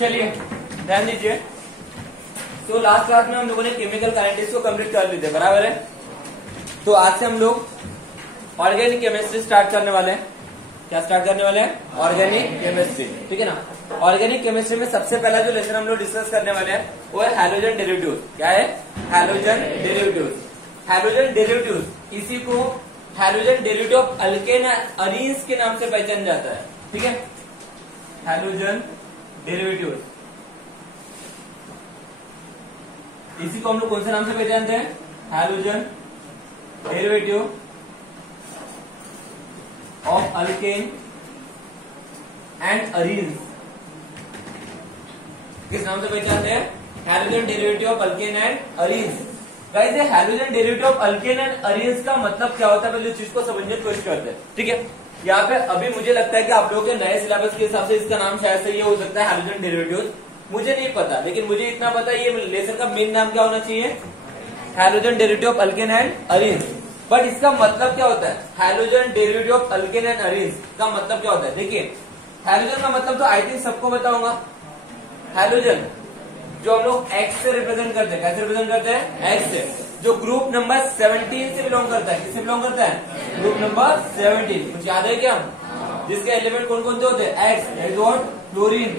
चलिए ध्यान दीजिए। तो लास्ट क्लास में हम लोगों ने केमिकल काइनेटिक्स को कंप्लीट कर लिए थे, बराबर है। तो आज से हम लोग ऑर्गेनिक केमिस्ट्री स्टार्ट करने वाले हैं। क्या स्टार्ट करने वाले हैं? ऑर्गेनिक केमिस्ट्री, ठीक है ना। ऑर्गेनिक केमिस्ट्री में सबसे पहला जो लेसन हम लोग डिस्कस करने वाले हैं वो है हैलोजन डेरिवेटिव्स। क्या है? Halogen derivatives. हैलोजन डेरिवेटिव्स, इसी को halogen derivative of alkane arenes के नाम से पहचाना जाता है, ठीक है। हैलोजन डेरिवेटिव्स, इसी को हम लोग कौन से नाम से पहचानते हैं? Halogen derivative of alkane and arenes. किस नाम से पहचानते हैं? Halogen derivative of alkane and arenes. Guys ये halogen derivative of alkane and arenes का मतलब क्या होता है, पहले चीज को समझने की कोशिश करते हैं, ठीक है। यहाँ पे अभी मुझे लगता है कि आप लोगों के नए सिलेबस के हिसाब से इसका नाम शायद से ये हो सकता है हैलोजन डेरिवेटिव्स, मुझे नहीं पता, लेकिन मुझे इतना पता है ये लेसन का मेन नाम क्या होना चाहिए? Halogen derivative of alkane and arenes. But इसका मतलब क्या होता है? Halogen derivative of alkane and arenes का मतलब क्या होता है? देखिए हैलोजन का मतलब तो आई थिंक सबको बताऊंगा। हैलोजन जो हम लोग एक्स से रिप्रेजेंट करते हैं, कैसे रिप्रेजेंट करते हैं? एक्स से, जो ग्रुप नंबर 17 से बिलोंग करता है। किससे बिलोंग करता है? Group number 17। कुछ याद है क्या? जिसके एलिमेंट कौन कौन से होते हैं? X, fluorine,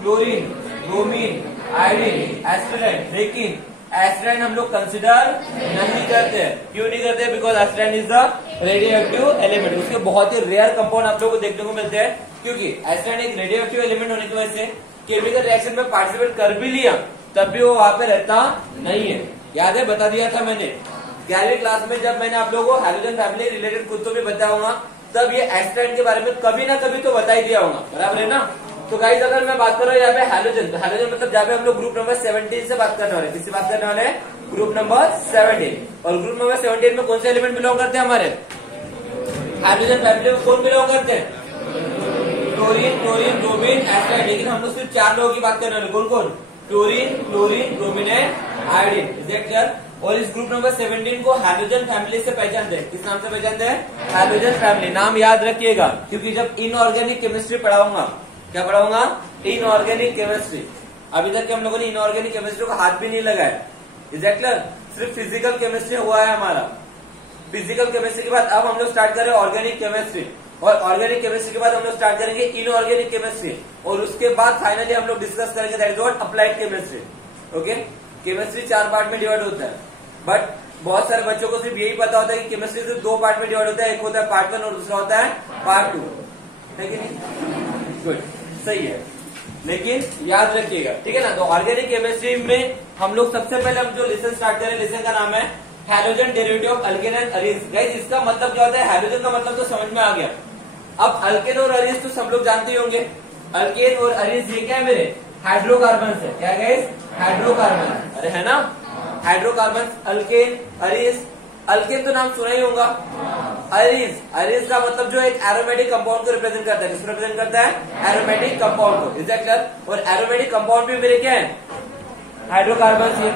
chlorine, bromine, iodine, aspirin. लेकिन एस्पिरिन हम लोग कंसिडर नहीं करते हैं। क्यों नहीं करते? Because aspirin is the radio active element. उसके बहुत ही रेयर कंपाउंड आप लोगों को देखने को मिलते हैं, क्योंकि एस्पिरिन एक रेडियो एक्टिव एलिमेंट होने की वजह से केमिकल रिएक्शन में पार्टिसिपेट कर भी लिया तब भी वो वहां पे रहता नहीं है। याद है, बता दिया था मैंने 11वीं क्लास में, जब मैंने आप लोगों को हैलोजन फैमिली रिलेटेड खुद तो भी बताऊंगा, तब ये एस्पिरिन के बारे में कभी ना कभी तो बता ही दिया होगा, बराबर है ना। तो गाइस अगर मैं बात कर रहा हूँ यहाँ पे हैलोजन, तो हैलोजन मतलब जहाँ पे हम लोग ग्रुप नंबर 17 से बात करने वाले। किससे बात करने वाले हैं? Group number 17। और ग्रुप नंबर 17 में कौन से एलिमेंट बिलोंग करते हैं? हमारे हाइड्रोजन फैमिली में कौन बिलोंग करते हैं? Chlorine, chlorine, bromine, aspirin. लेकिन हम लोग सिर्फ 4 लोगों की बात करने वाले। कौन कौन? Chlorine, chlorine, bromine and iodine. Is that clear? और इस ग्रुप नंबर 17 को हैलोजन फैमिली से पहचानते हैं। किस नाम से पहचानते हैं? Halogen family. नाम याद रखिएगा, क्योंकि जब इनऑर्गेनिक केमिस्ट्री पढ़ाऊंगा, क्या पढ़ाऊंगा? Inorganic chemistry. अभी तक के हम लोगों ने इनऑर्गेनिक केमिस्ट्री को हाथ भी नहीं लगाया। Is that clear? सिर्फ फिजिकल केमिस्ट्री हुआ है हमारा। फिजिकल केमिस्ट्री के बाद अब हम लोग स्टार्ट करें ऑर्गेनिक केमिस्ट्री, और ऑर्गेनिक केमिस्ट्री के बाद हम लोग स्टार्ट करेंगे इनऑर्गेनिक केमिस्ट्री, और उसके बाद फाइनली हम लोग डिस्कस करेंगे that is what applied chemistry. Okay, chemistry 4 part में डिवाइड होता है, बट बहुत सारे बच्चों को सिर्फ यही पता होता है कि केमिस्ट्री सिर्फ 2 पार्ट में डिवाइड होता है। एक होता है पार्ट 1 और दूसरा होता है पार्ट 2, है कि नहीं? गुड, सही है। लेकिन याद रखिएगा, ठीक है ना। तो ऑर्गेनिक केमिस्ट्री में हम लोग सबसे पहले हम जो लेसन स्टार्ट करें, लेसन का नाम है halogen derivative of alkane and arenes. Guys इसका मतलब क्या होता है? हैलोजन का मतलब तो समझ में आ गया। अब अल्केन और अरीन्स तो सब लोग जानते ही होंगे। अल्केन और अरीन्स ये क्या है मेरे? हाइड्रोकार्बन है। क्या गाइस? हाइड्रोकार्बन। अरे है ना, हाइड्रोकार्बन। Alkane, arenes. अल्केन तो नाम सुना ही होगा। अरीन्स, अरीन्स का मतलब जो एक एरोमेटिक कंपाउंड को रिप्रेजेंट करता है। किसको रिप्रेजेंट करता है? एरोमेटिक कंपाउंड को। Is that clear? और एरोमेटिक कंपाउंड भी मेरे क्या है? हाइड्रोकार्बन से।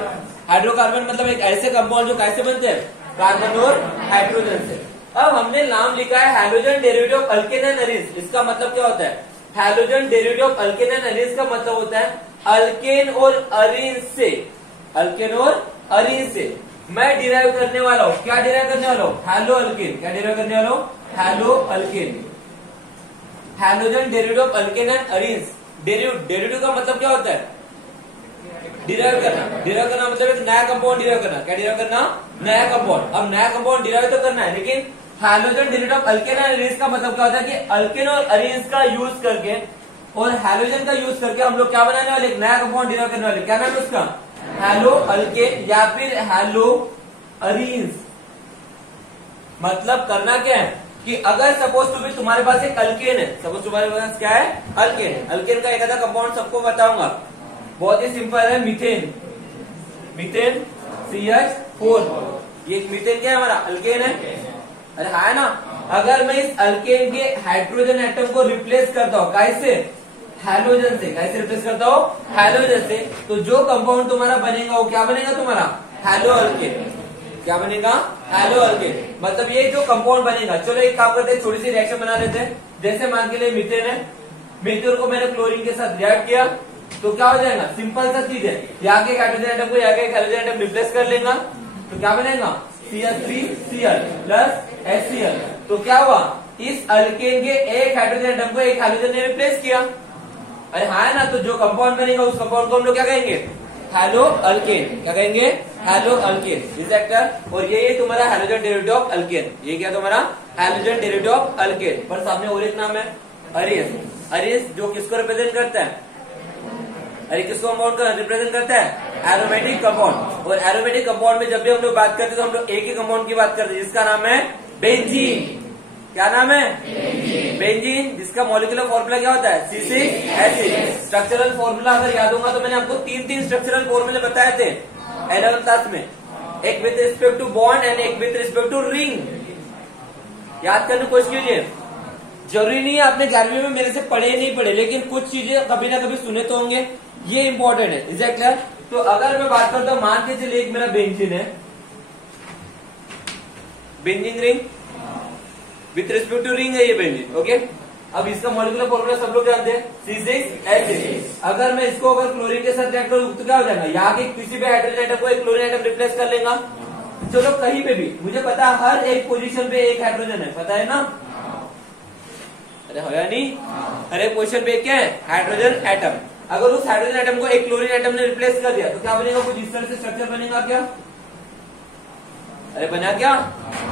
हाइड्रोकार्बन मतलब एक ऐसे कंपाउंड जो कैसे बनते हैं? कार्बन और हाइड्रोजन से। अब हमने नाम लिखा है halogen derivative of alkane and arenes. इसका मतलब क्या होता है? Halogen derivative of alkane and arenes का मतलब होता है अल्केन और अरीन्स से, अल्केन और अरीन्स से मैं डिराइव करने वाला हूं। क्या डिराइव करने वाला हूं? Hello alkane. क्या डिराइव करने वाला हूं? Hello alkane. Halogen derivative of alkane and arenes. Derivative का मतलब क्या होता है? डिराइव करना। डिराइव करना मतलब एक नया कंपाउंड डिराइव करना। क्या डिराइव करना? नया कंपाउंड। अब नया कंपाउंड डिराइव तो करना है, लेकिन halogen derivative of alkane and arenes का मतलब क्या होता है कि अल्केन और अरीन्स का यूज करके और हैलोजन का यूज करके हम लोग क्या बनाने वाले? एक नया कंपाउंड डिराइव करने वाले। क्या नाम है उसका? हैलो अल्केन या फिर हैलो अरीन्स। मतलब करना क्या है कि अगर सपोज टू भी तुम्हारे पास एक अल्केन है, सपोज तुम्हारे पास क्या है? अल्केन। अल्केन का एक आधा कंपाउंड सबको बताऊंगा, बहुत ही सिंपल है, मीथेन। Methane CH4। ये मीथेन क्या है? हमारा अल्केन है। अरे है ना। अगर मैं इस अल्केन के हाइड्रोजन एटम को रिप्लेस करता हूँ, कैसे? हैलोजन से। कैसे रिप्लेस करता हूँ? हैलोजन से। तो जो कंपाउंड तुम्हारा बनेगा वो क्या बनेगा तुम्हारा? Hello alkane. क्या बनेगा? Hello alkane. मतलब ये जो कंपाउंड बनेगा, चलो एक काम करते हैं, छोटी सी रिएक्शन बना लेते हैं। जैसे मान के लिए मीथेन है, मीथेन को मैंने क्लोरीन के साथ रिएक्ट किया, तो क्या हो जाएगा, सिंपल सा चीज है, यहाँ के हाइड्रोजन एटम को यहाँ के हाइड्रोजन एटम रिप्लेस कर लेगा तो क्या बनेगा CH3Cl प्लस HCl। तो क्या हुआ, इस अल्केन के एक हाइड्रोजन एटम को एक हाइड्रोजन ने रिप्लेस किया। अरे हाँ है ना, तो जो कंपाउंड बनेगा उस कंपाउंड को हम लोग क्या कहेंगे, हैलो अल्केन। क्या कहेंगे, हैलो अल्केन। डिसेक्टर। और ये तुम्हारा हैलोजन डेरिवेटिव ऑफ अल्केन। ये क्या तुम्हारा हैलोजन डेरिवेटिव ऑफ अल्केन। पर सामने और एक नाम है अरीस। अरीस जो किसको रिप्रेजेंट करता है, अरे किसको कंपाउंड का रिप्रेजेंट करता है, एरोमेटिक कंपाउंड। और एरोमेटिक कंपाउंड में जब भी हम लोग बात करते हैं तो हम लोग एक ही कंपाउंड की बात करते हैं जिसका नाम है बेंजीन। क्या नाम है, बेंजीन, जिसका मॉलिक्यूलर फॉर्मूला क्या होता है C6H6। स्ट्रक्चरल फॉर्मूला अगर याद होगा तो मैंने आपको तीन स्ट्रक्चरल फॉर्मूले बताए थे 11th क्लास में, एक with respect to bond and एक विद रिस्पेक्ट टू रिंग। याद करने की कोशिश कीजिए। जरूरी नहीं है आपने 11वीं में मेरे से पढ़े नहीं पढ़े, लेकिन कुछ चीजें कभी ना कभी सुने तो होंगे, ये इंपॉर्टेंट है। Is that clear. तो अगर मैं बात करता हूं, मान के चलिए एक मेरा बेंजीन है, benzene ring with respect to ring है ये बेंजीन। ओके, अब इसका मॉलिक्यूलर फॉर्मूला सब लोग जानते हैं C6H6। अगर मैं इसको अगर क्लोरीन के साथ रिएक्ट करूं तो क्या हो जाएगा, यहाँ के किसी भी हाइड्रोजन एटम को एक क्लोरीन एटम रिप्लेस कर लेगा। चलो कहीं पे भी, मुझे पता है हर एक पोजीशन पे एक हाइड्रोजन है, पता है ना, अरे हो या नहीं, हर एक पोजीशन पे क्या है, हाइड्रोजन एटम। अगर उस हाइड्रोजन एटम को एक क्लोरीन एटम ने रिप्लेस कर दिया तो क्या बनेगा, कुछ इस तरह से स्ट्रक्चर बनेगा क्या, अरे बना क्या,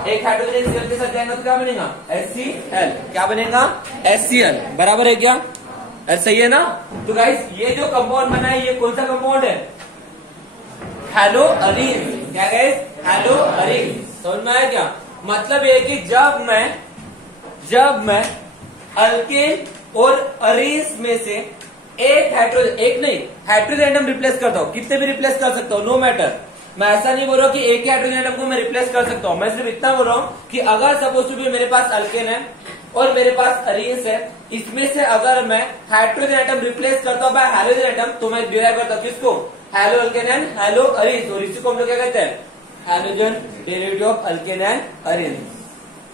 एक हाइड्रोजन Cl के साथ जाएगा तो क्या बनेगा HCl। क्या बनेगा HCl, बराबर है क्या, अरे सही है ना। तो गाइस ये जो कंपाउंड बना है ये कौन सा कंपाउंड है, हैलो अरीन। क्या गाइस, हैलो अरीन। समझ में आया क्या, मतलब ये कि जब मैं अल्केन और अरीस में से एक हाइड्रोजन, एक नहीं हाइड्रोजन एटम रिप्लेस करता हूं, कितने भी रिप्लेस कर सकता हूं, नो मैटर। मैं ऐसा नहीं बोल रहा हूं कि एक ही हाइड्रोजन एटम को मैं रिप्लेस कर सकता हूं, मैं सिर्फ इतना बोल रहा हूं कि अगर सपोज टू बी मेरे पास अल्केन है और मेरे पास अरीस है, इसमें से अगर मैं हाइड्रोजन एटम रिप्लेस करता हूं बाय हाइड्रोजन एटम तो मैं डिराइव करता हूं किसको, halo alkane and halo arenes. और इसी को हम लोग क्या कहते हैं, halogen derivative of alkane and arenes.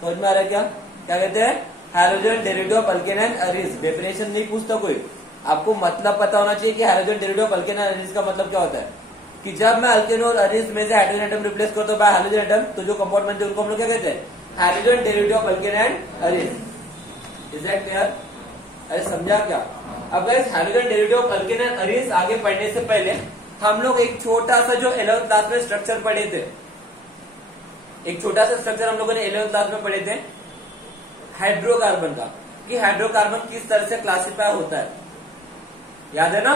समझ में आ रहा है क्या, क्या कहते हैं, halogen derivative of alkane and arenes. Definition नहीं पूछता कोई, आपको मतलब पता होना चाहिए कि halogen derivative of alkane and arenes का मतलब क्या होता है, कि जब मैं अल्केन और अरीस में से हाइड्रोजन एटम रिप्लेस करता हूं बाय हाइड्रोजन एटम तो जो कंपाउंड बनते हैं उनको हम लोग क्या कहते हैं, hydrogen derivative of alkane and arenes. Is that clear, अरे समझा क्या। अब guys hydrogen derivative of alkane and arenes आगे पढ़ने से पहले हम लोग एक छोटा सा जो 11th क्लास में स्ट्रक्चर पढ़े थे, एक छोटा सा स्ट्रक्चर हम लोगों ने 11th क्लास में पढ़े थे हाइड्रोकार्बन का, कि हाइड्रोकार्बन किस तरह से क्लासिफाई होता है, याद है ना।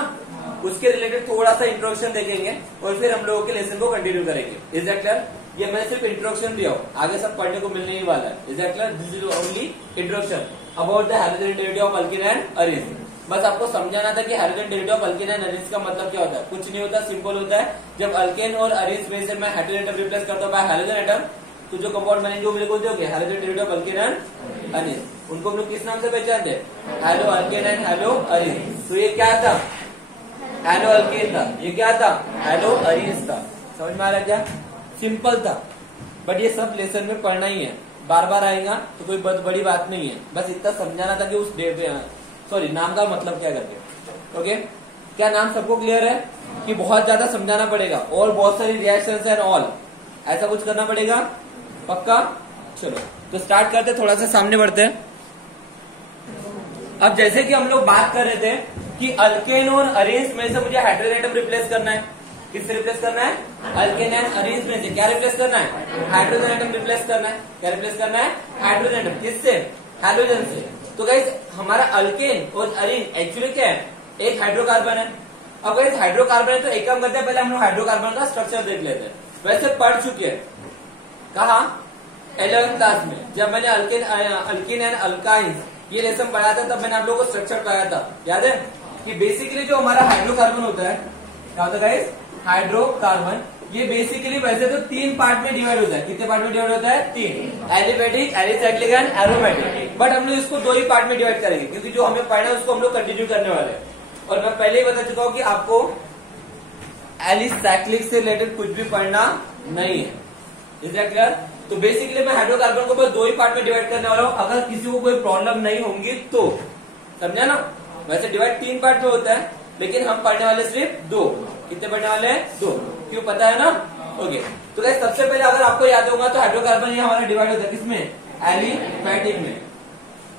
उसके रिलेटेड थोड़ा सा इंट्रोडक्शन देखेंगे और फिर हम लोगों के लेसन को कंटिन्यू करेंगे। इज दैट क्लियर, ये मैं सिर्फ इंट्रोडक्शन दिया हूं, आगे सब पढ़ने को मिलने ही वाला है। Is that clear, this is only introduction about the hydrogen derivative of alkane and arenes. बस आपको समझाना था कि hydrogen derivative of alkane and arenes का मतलब क्या होता है, कुछ नहीं होता, सिंपल होता है। जब अल्केन और अरीस में से मैं हाइड्रोजन एटम रिप्लेस करता हूं बाय हाइड्रोजन एटम तो जो कंपाउंड बनेंगे वो मेरे को दोगे hydrogen derivative of alkane and arenes. उनको हम लोग किस नाम से पहचानते हैं, halo alkane and halo arenes. तो ये क्या था, हैलो अल्केन था, ये क्या था, हैलो अरीस था। समझ में आ रहा है क्या, सिंपल था। बट ये सब लेसन में पढ़ना ही है, बार बार आएगा तो कोई बहुत बड़ी बात नहीं है, बस इतना समझाना था कि उस नाम का मतलब क्या करके। ओके, क्या नाम सबको क्लियर है कि बहुत ज्यादा समझाना पड़ेगा और बहुत सारी रिएक्शंस एंड ऑल, ऐसा कुछ करना पड़ेगा, पक्का। चलो तो स्टार्ट करते, थोड़ा सा सामने बढ़ते हैं। अब जैसे कि हम लोग बात कर रहे थे कि अल्केन और अरीस में से मुझे हाइड्रोजन एटम रिप्लेस करना है, किससे रिप्लेस करना है, अल्केन एंड अरीस में से क्या रिप्लेस करना है, हाइड्रोजन एटम रिप्लेस करना है। क्या रिप्लेस करना है, हाइड्रोजन एटम, किससे, हाइड्रोजन से। तो गाइस हमारा अल्केन और अरीन एक्चुअली क्या है, एक हाइड्रोकार्बन है। अब गाइस हाइड्रोकार्बन है तो एक काम करते हैं, पहले हम लोग हाइड्रोकार्बन का स्ट्रक्चर देख लेते हैं। वैसे पढ़ चुके हैं, कहा 11th क्लास में, जब मैंने अल्केन एंड अल्काइंस ये लेसन पढ़ाया था तब मैंने आप लोगों को स्ट्रक्चर पढ़ाया था, याद है। कि बेसिकली जो हमारा हाइड्रोकार्बन होता है, क्या होता है गाइस, हाइड्रोकार्बन, ये बेसिकली वैसे तो 3 पार्ट में डिवाइड होता है। कितने पार्ट में डिवाइड होता है, 3, aliphatic, alicyclic and aromatic. But हम लोग इसको 2 ही पार्ट में डिवाइड करेंगे क्योंकि जो हमें पढ़ना है उसको हम लोग कंटिन्यू करने वाले हैं। और मैं पहले ही बता चुका हूं कि आपको एलिसाइक्लिक से रिलेटेड कुछ भी पढ़ना नहीं है। Is that clear. तो बेसिकली मैं हाइड्रोकार्बन को बस 2 ही पार्ट में डिवाइड करने वाला हूं, अगर किसी को कोई प्रॉब्लम नहीं होंगी तो, समझा ना। वैसे डिवाइड 3 पार्ट में होता है, लेकिन हम पढ़ने वाले सिर्फ 2। कितने पढ़ने वाले हैं? 2। क्यों, पता है ना? ओके। तो गाइस सबसे पहले अगर आपको याद होगा तो हाइड्रोकार्बन ये हमारा डिवाइड होता है किसमें? एलिफेटिक में।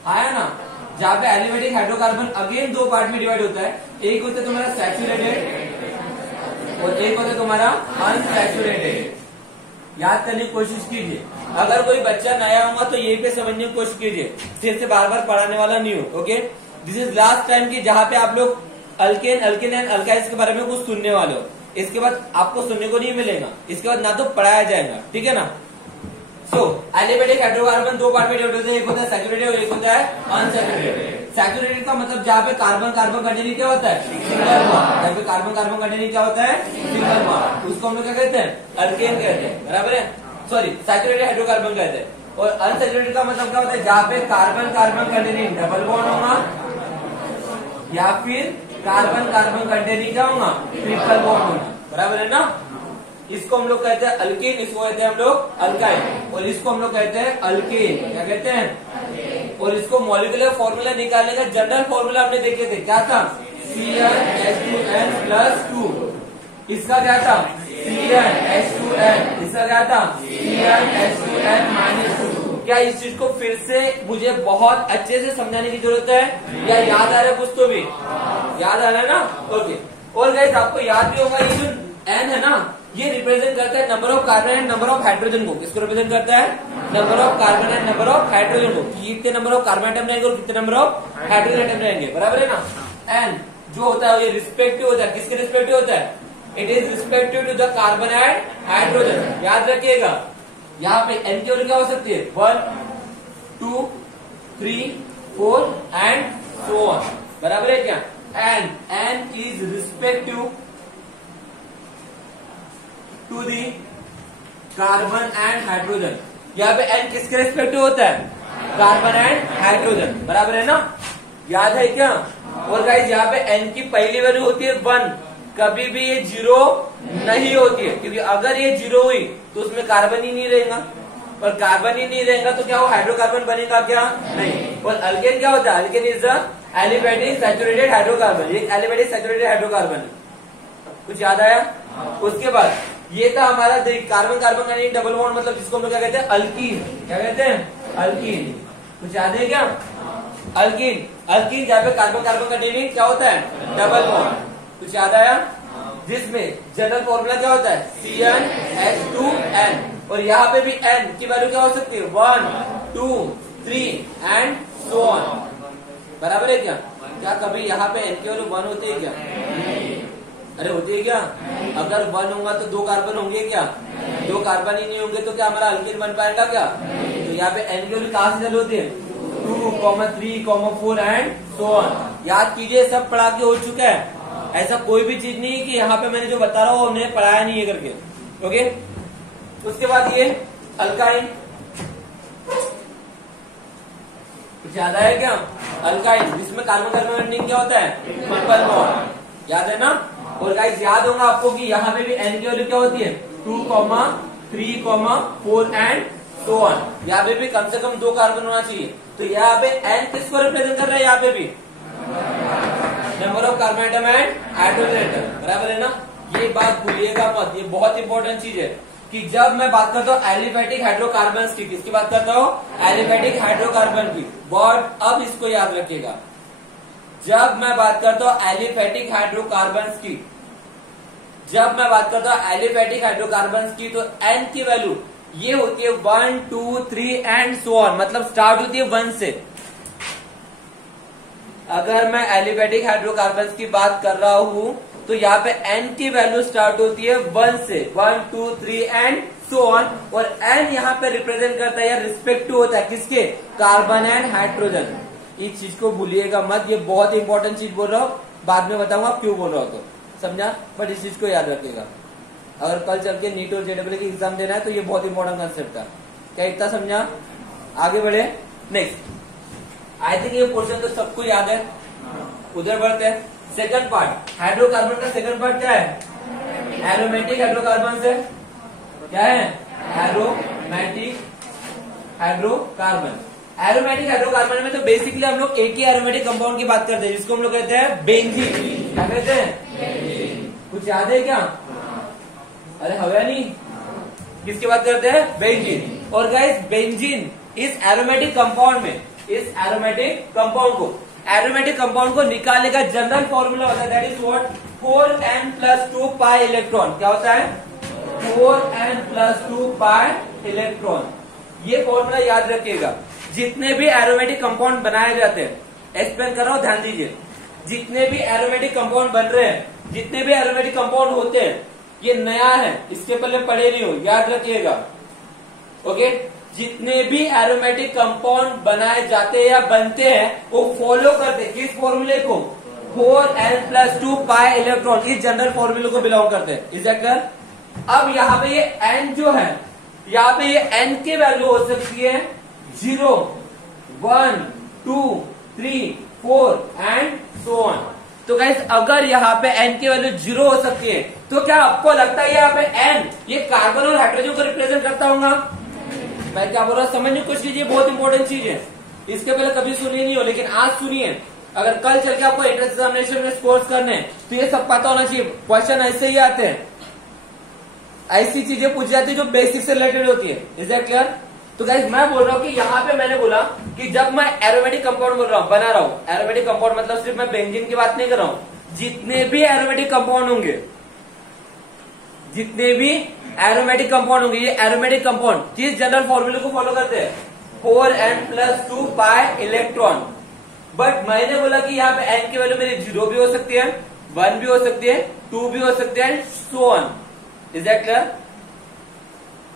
आया ना? जहाँ पे एलिफेटिक हाइड्रोकार्बन अगेन 2 पार्ट में डिवाइड होता है। एक होता है तुम्हारा सैचुरेटेड और एक होता है तुम्हारा अनसैचुरेटेड। याद करने की कोशिश कीजिए। अगर कोई बच्चा नया होगा तो यही पे समझने की कोशिश कीजिए, सिर से बार बार पढ़ाने वाला नहीं हो। Okay, this is last time की जहाँ पे आप लोग अल्केन, अल्केन एंड अल्काइल्स के बारे में कुछ सुनने वाले हो। इसके बाद आपको सुनने को नहीं मिलेगा, इसके बाद ना तो पढ़ाया जाएगा, ठीक है ना? सो एलिफेटिक हाइड्रोकार्बन 2 पार्ट में डिवाइड होते हैं, एक होता है सैचुरेटेड और एक होता है अनसैचुरेटेड। सैचुरेटेड का मतलब जहाँ पे कार्बन कार्बन कंटेनिंग क्या होता है? Single bond. जहाँ पे कार्बन कार्बन कंटेनिंग क्या होता है? Single bond. उसको हम लोग क्या कहते हैं? अल्केन कहते हैं, बराबर है? सॉरी, सैचुरेटेड हाइड्रोकार्बन कहते हैं। और अनसैचुरेटेड का मतलब क्या होता है? जहाँ पे carbon carbon containing double bond होगा या फिर कार्बन कार्बन कंटेनिंग क्या होगा? ट्रिपल बॉन्ड होगा, बराबर है ना? इसको हम लोग कहते हैं अल्कीन, इसको कहते हैं हम लोग अल्काइल, और इसको हम लोग कहते हैं अल्केन। क्या कहते हैं? और इसको मॉलिक्यूलर फॉर्मूला निकालने का जनरल फॉर्मूला हमने देखे थे, क्या था? CnH2n+2। इसका क्या था? CnH2n। इसका क्या था? CnH2n-2। क्या इस चीज को फिर से मुझे बहुत अच्छे से समझाने की जरूरत है या याद आ रहा है कुछ? तो भी याद आ रहा है ना? ओके। और गाइस आपको याद भी होगा ये जो N है ना, ये रिप्रेजेंट करता है number of carbon and number of hydrogen को। किसको रिप्रेजेंट करता है? Number of carbon and number of hydrogen को। कितने नंबर ऑफ कार्बन एटम रहेंगे और कितने नंबर ऑफ हाइड्रोजन एटम रहेंगे, बराबर है ना? एंड जो होता है ये रिस्पेक्टिव होता है। किसके रिस्पेक्टिव होता है? It is respective to the carbon and hydrogen. याद रखिएगा, यहाँ पे एन की वैल्यू क्या हो सकती है? 1, 2, 3, 4 एंड सो ऑन, बराबर है क्या? And n is respective to the carbon and hydrogen. यहाँ पे एन किसके रिस्पेक्टिव होता है? कार्बन एंड हाइड्रोजन, बराबर है ना? याद है क्या? और गाइस यहाँ पे एन की पहली वैल्यू होती है 1। कभी भी ये 0 नहीं होती है, क्योंकि अगर ये 0 हुई तो उसमें कार्बन ही नहीं रहेगा, और कार्बन ही नहीं रहेगा तो क्या वो हाइड्रोकार्बन बनेगा? क्या नहीं। और अल्केन क्या होता है? Alkane is the aliphatic saturated hydrocarbon. ये एलिफेटिक सैचुरेटेड हाइड्रोकार्बन। कुछ याद आया? उसके बाद ये था हमारा कार्बन कार्बन का डबल बॉन्ड, मतलब जिसको हम लोग क्या कहते हैं? अल्कीन। क्या कहते हैं? अल्कीन। कुछ याद है क्या? अल्कीन, अल्कीन जहाँ पे कार्बन कार्बन का क्या होता है? Double bond. कुछ याद आया? जिसमें जनरल फॉर्मूला क्या होता है? CnH2n। और यहाँ पे भी n की वैल्यू क्या हो सकती है? 1, 2, 3 एंड सो ऑन, बराबर है क्या? क्या कभी यहाँ पे n की वैल्यू 1 होती है क्या? अरे होती है क्या? अगर 1 होगा तो 2 कार्बन होंगे क्या? 2 कार्बन ही नहीं होंगे तो क्या हमारा अल्कीन बन पाएगा क्या? तो यहाँ पे n की वैल्यू कहाँ से चालू होती है? 2, 3, 4 एंड सो ऑन। याद कीजिए, सब पढ़ा के हो चुका है। ऐसा कोई भी चीज नहीं है कि यहाँ पे मैंने जो बता रहा हूँ उन्हें पढ़ाया नहीं है करके। ओके, उसके बाद ये अल्काइन। ज्यादा है क्या? अल्काइन जिसमें कार्बन कार्बन बॉन्डिंग क्या होता है? Triple bond. याद है ना? और गाइस याद होगा आपको कि यहाँ पे भी एन की वैल्यू क्या होती है? 2, 3, 4 एंड सो ऑन। यहाँ पे भी कम से कम 2 कार्बन होना चाहिए। तो यहाँ पे एन किसको रिप्रेजेंट कर रहा है? यहाँ पे भी number of carbon atom and hydrogen atom, बराबर है ना? ये बात भूलिएगा मत, ये बहुत इंपॉर्टेंट चीज है कि जब मैं बात करता हूँ एलिफेटिक हाइड्रोकार्बन की, किसकी बात करता हूँ? एलिफेटिक हाइड्रोकार्बन की। बट अब इसको याद रखिएगा, जब मैं बात करता हूँ एलिफेटिक हाइड्रोकार्बन की, जब मैं बात करता हूँ एलिफेटिक हाइड्रोकार्बन की, तो एन की वैल्यू ये होती है 1, 2, 3 एंड सो ऑन, मतलब स्टार्ट होती है 1 से। अगर मैं एलिफेटिक हाइड्रोकार्बन की बात कर रहा हूं तो यहाँ पे n की वैल्यू स्टार्ट होती है 1 से, 1, 2, 3 एंड सो ऑन। और n यहाँ पे रिप्रेजेंट करता है या रिस्पेक्टिव होता है किसके? Carbon and hydrogen. इस चीज को भूलिएगा मत, ये बहुत इंपॉर्टेंट चीज बोल रहा हूँ, बाद में बताऊंगा क्यों बोल रहा हूँ, तो समझा? बट इस चीज को याद रखिएगा, अगर कल चल के नीट और जेडब्ल्यू की एग्जाम देना है तो ये बहुत इंपॉर्टेंट कंसेप्ट है। क्या इतना समझा? आगे बढ़े नेक्स्ट। आई थिंक ये पोर्शन तो सबको याद है, उधर बढ़ते हैं। सेकंड पार्ट, हाइड्रोकार्बन का सेकंड पार्ट क्या है? एरोमेटिक हाइड्रोकार्बन से क्या है? Aromatic hydrocarbon. एरोमेटिक हाइड्रोकार्बन में तो बेसिकली हम लोग एक ही एरोमेटिक कंपाउंड की बात करते हैं, जिसको हम लोग कहते हैं बेंजीन। क्या कहते हैं? कुछ याद है क्या? अरे हवा नहीं, किसकी बात करते हैं? बेंजीन। और गाइस बेंजीन इस एरोमेटिक कंपाउंड में, इस एरोमेटिक कंपाउंड को निकालने का जनरल फॉर्मूला होता है, that is what? 4n+2 pi electron. क्या होता है? 4n+2 pi electron. ये फॉर्मूला याद रखिएगा। जितने भी एरोमेटिक कंपाउंड बनाए जाते हैं, एक्सप्लेन कर रहा हूं, ध्यान दीजिए। जितने भी एरोमेटिक कंपाउंड बन रहे हैं, जितने भी एरोमेटिक कंपाउंड होते हैं, ये नया है, इसके पहले पढ़े नहीं हो, याद रखिएगा। ओके, जितने भी एरोमेटिक कंपाउंड बनाए जाते हैं या बनते हैं, वो फॉलो करते हैं किस फॉर्मूले को? 4n+2 पाई इलेक्ट्रॉन, इस जनरल फॉर्मूले को बिलोंग करते हैं। Is that clear? अब यहाँ पे ये n जो है, यहाँ पे ये n की वैल्यू हो सकती है 0, 1, 2, 3, 4 एंड सो ऑन। तो गाइस अगर यहाँ पे n की वैल्यू 0 हो सकती है, तो क्या आपको लगता है यहाँ पे n ये कार्बन और हाइड्रोजन को रिप्रेजेंट करता होगा? मैं क्या बोल रहा हूँ समझने की कोशिश कीजिए, बहुत इंपॉर्टेंट चीज है। इसके पहले कभी सुनी नहीं हो, लेकिन आज सुनिए। अगर कल चल के आपको एंट्रेंस एग्जामिनेशन में स्कोर्स करने, तो ये सब पता होना चाहिए। क्वेश्चन ऐसे ही आते हैं, ऐसी चीजें पूछी जाती है जो बेसिक से रिलेटेड होती है। Is that clear? तो गाइस मैं बोल रहा हूँ कि यहाँ पे मैंने बोला कि जब मैं एरोमेटिक कंपाउंड बोल रहा हूँ, बना रहा हूँ, एरोमेटिक कंपाउंड मतलब सिर्फ मैं बेंजीन की बात नहीं कर रहा हूँ। जितने भी एरोमेटिक कंपाउंड होंगे, जितने भी एरोमेटिक कंपाउंड होंगे, ये एरोमेटिक कंपाउंड किस जनरल फॉर्मूले को फॉलो करते हैं? 4n+2 pi electron. बट मैंने बोला कि यहाँ पे n की वैल्यू मेरी 0 भी हो सकती है, 1 भी हो सकती है, 2 भी हो सकती है, so on. Is that clear?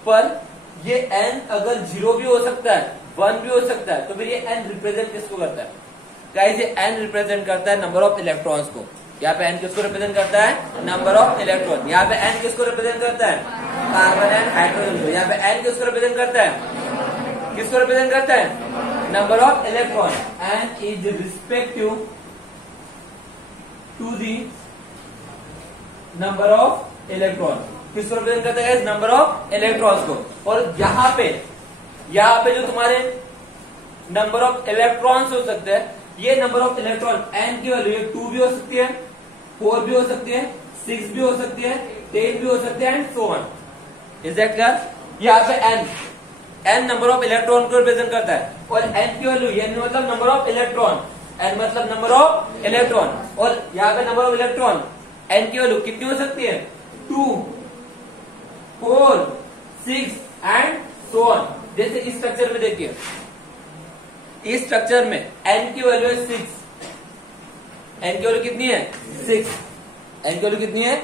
पर ये n अगर 0 भी हो सकता है, 1 भी हो सकता है, तो फिर ये n रिप्रेजेंट किसको करता है? गाइस ये n रिप्रेजेंट करता है नंबर ऑफ इलेक्ट्रॉन्स को। यहाँ पे n किसको रिप्रेजेंट करता है? Number of electron. यहाँ पे n किसको रिप्रेजेंट करता है? कार्बन एंड हाइड्रोजन को। यहाँ पे n किसको रिप्रेजेंट करता है? किसको रिप्रेजेंट करता है? Number of electron. n is respective to the number of electron. किसको रिप्रेजेंट करता है? नंबर ऑफ इलेक्ट्रॉन्स को। और यहाँ पे जो तुम्हारे नंबर ऑफ इलेक्ट्रॉन्स हो सकते हैं, ये नंबर ऑफ इलेक्ट्रॉन n की वैल्यू 2 भी हो सकती है, 4 भी हो सकती है, 6 भी हो सकती है, 10 भी हो सकती है and so on. Is that clear? यहाँ पे n नंबर ऑफ इलेक्ट्रॉन को रिप्रेजेंट करता है, और n की वैल्यू, n मतलब नंबर ऑफ इलेक्ट्रॉन, n मतलब नंबर ऑफ इलेक्ट्रॉन, और यहाँ पे नंबर ऑफ इलेक्ट्रॉन n की वैल्यू कितनी हो सकती है? 2, 4, 6 एंड सो ऑन। जैसे इस स्ट्रक्चर में देखिए, इस स्ट्रक्चर में n की वैल्यू है 6, n की वैल्यू कितनी है? 6, n की वैल्यू कितनी है?